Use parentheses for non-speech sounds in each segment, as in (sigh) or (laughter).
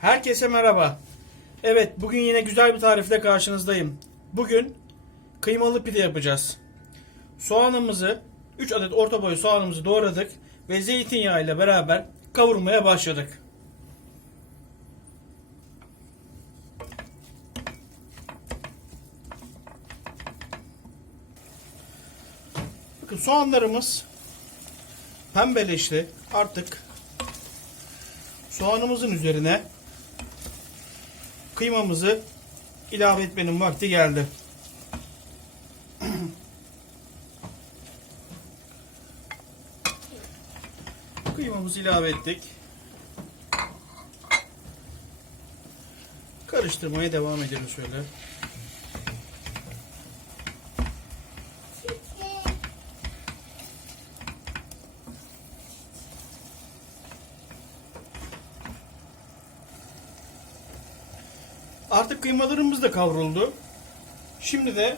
Herkese merhaba. Evet, bugün yine güzel bir tarifle karşınızdayım. Bugün kıymalı pide yapacağız. Soğanımızı, 3 adet orta boy soğanımızı doğradık ve zeytinyağı ile beraber kavurmaya başladık. Bakın soğanlarımız pembeleşti. Artık soğanımızın üzerine kıymamızı ilave etmenin vakti geldi. (clears throat) Kıymamızı ilave ettik. Karıştırmaya devam edelim şöyle. Artık kıymalarımız da kavruldu. Şimdi de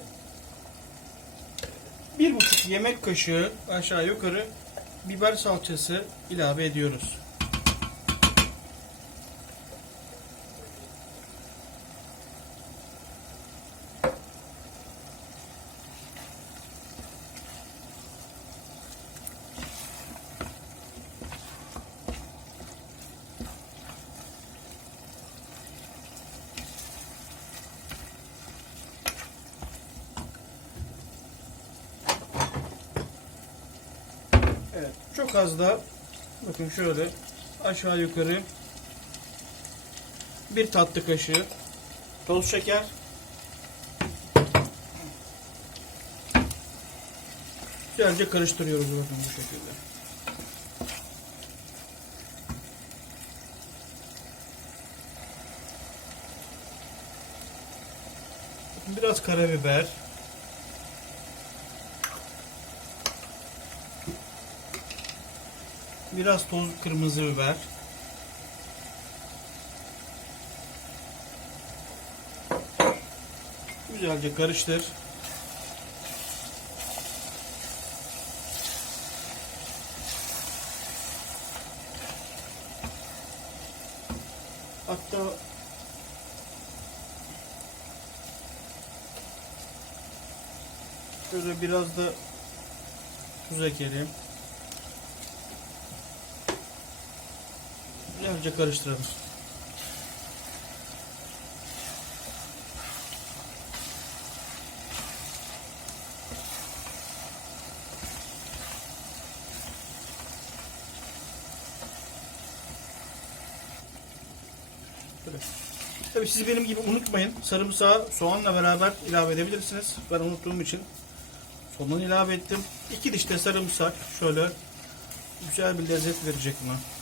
bir buçuk yemek kaşığı aşağı yukarı biber salçası ilave ediyoruz. Evet, çok az da bakın şöyle aşağı yukarı bir tatlı kaşığı toz şeker güzelce karıştırıyoruz bakın bu şekilde. Biraz karabiber. Biraz toz kırmızı biber. Güzelce karıştır. Hatta şöyle biraz da tuz ekelim. Güzelce karıştıralım. Böyle. Tabii siz benim gibi unutmayın. Sarımsağı soğanla beraber ilave edebilirsiniz. Ben unuttuğum için sondan ilave ettim. İki diş de sarımsak şöyle güzel bir lezzet verecek buna.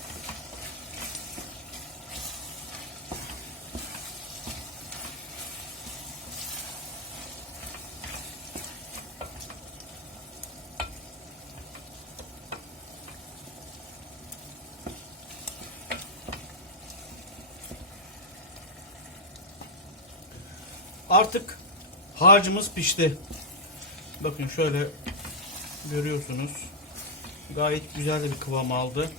Artık harcımız pişti. Bakın şöyle görüyorsunuz. Gayet güzel bir kıvam aldı.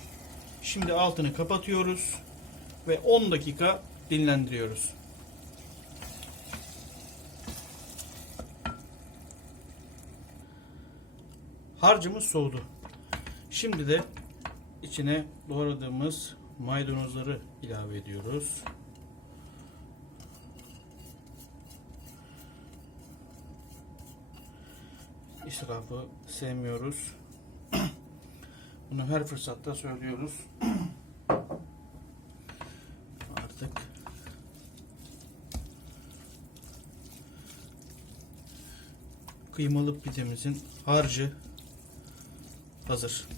Şimdi altını kapatıyoruz ve 10 dakika dinlendiriyoruz. Harcımız soğudu. Şimdi de içine doğradığımız maydanozları ilave ediyoruz. İsrafı sevmiyoruz. (clears throat) Bunu her fırsatta söylüyoruz. (clears throat) Artık kıymalı pidemizin harcı hazır.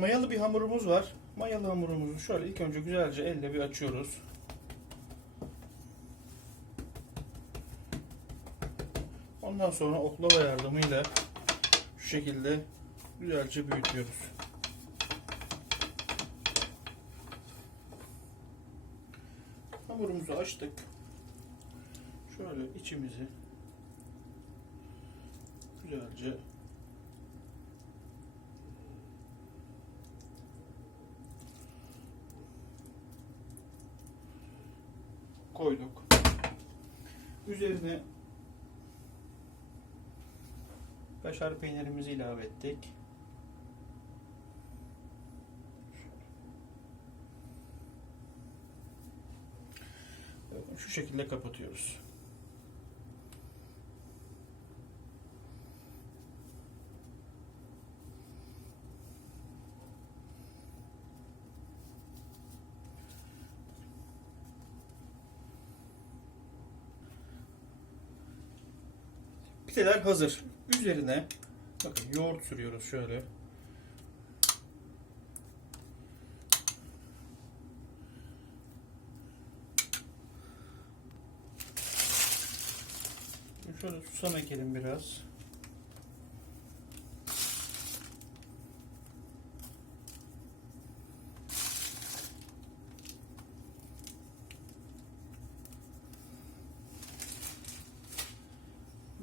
Mayalı bir hamurumuz var. Mayalı hamurumuzu şöyle ilk önce güzelce elle bir açıyoruz. Ondan sonra oklava yardımıyla şu şekilde güzelce büyütüyoruz. Hamurumuzu açtık. Şöyle içimizi güzelce koyduk. Üzerine kaşar peynirimizi ilave ettik. Şu şekilde kapatıyoruz. Pideler hazır. Üzerine bakın yoğurt sürüyoruz şöyle. Şöyle susam ekelim biraz.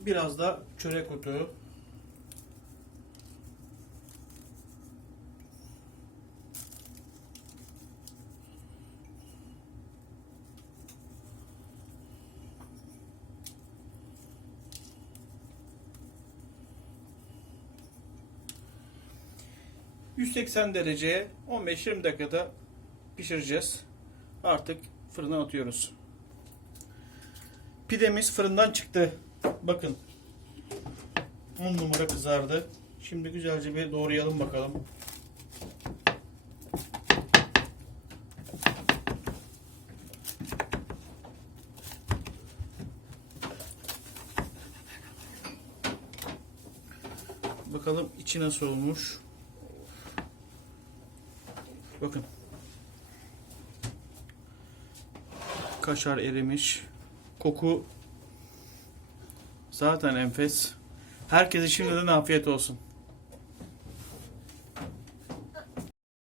Biraz da çörek otu. ...180 dereceye 15-20 dakikada pişireceğiz. Artık fırına atıyoruz. Pidemiz fırından çıktı. Bakın. 10 numara kızardı. Şimdi güzelce bir doğrayalım bakalım. Bakalım içi nasıl olmuş. Bakın. Kaşar erimiş. Koku zaten enfes. Herkese şimdiden afiyet olsun.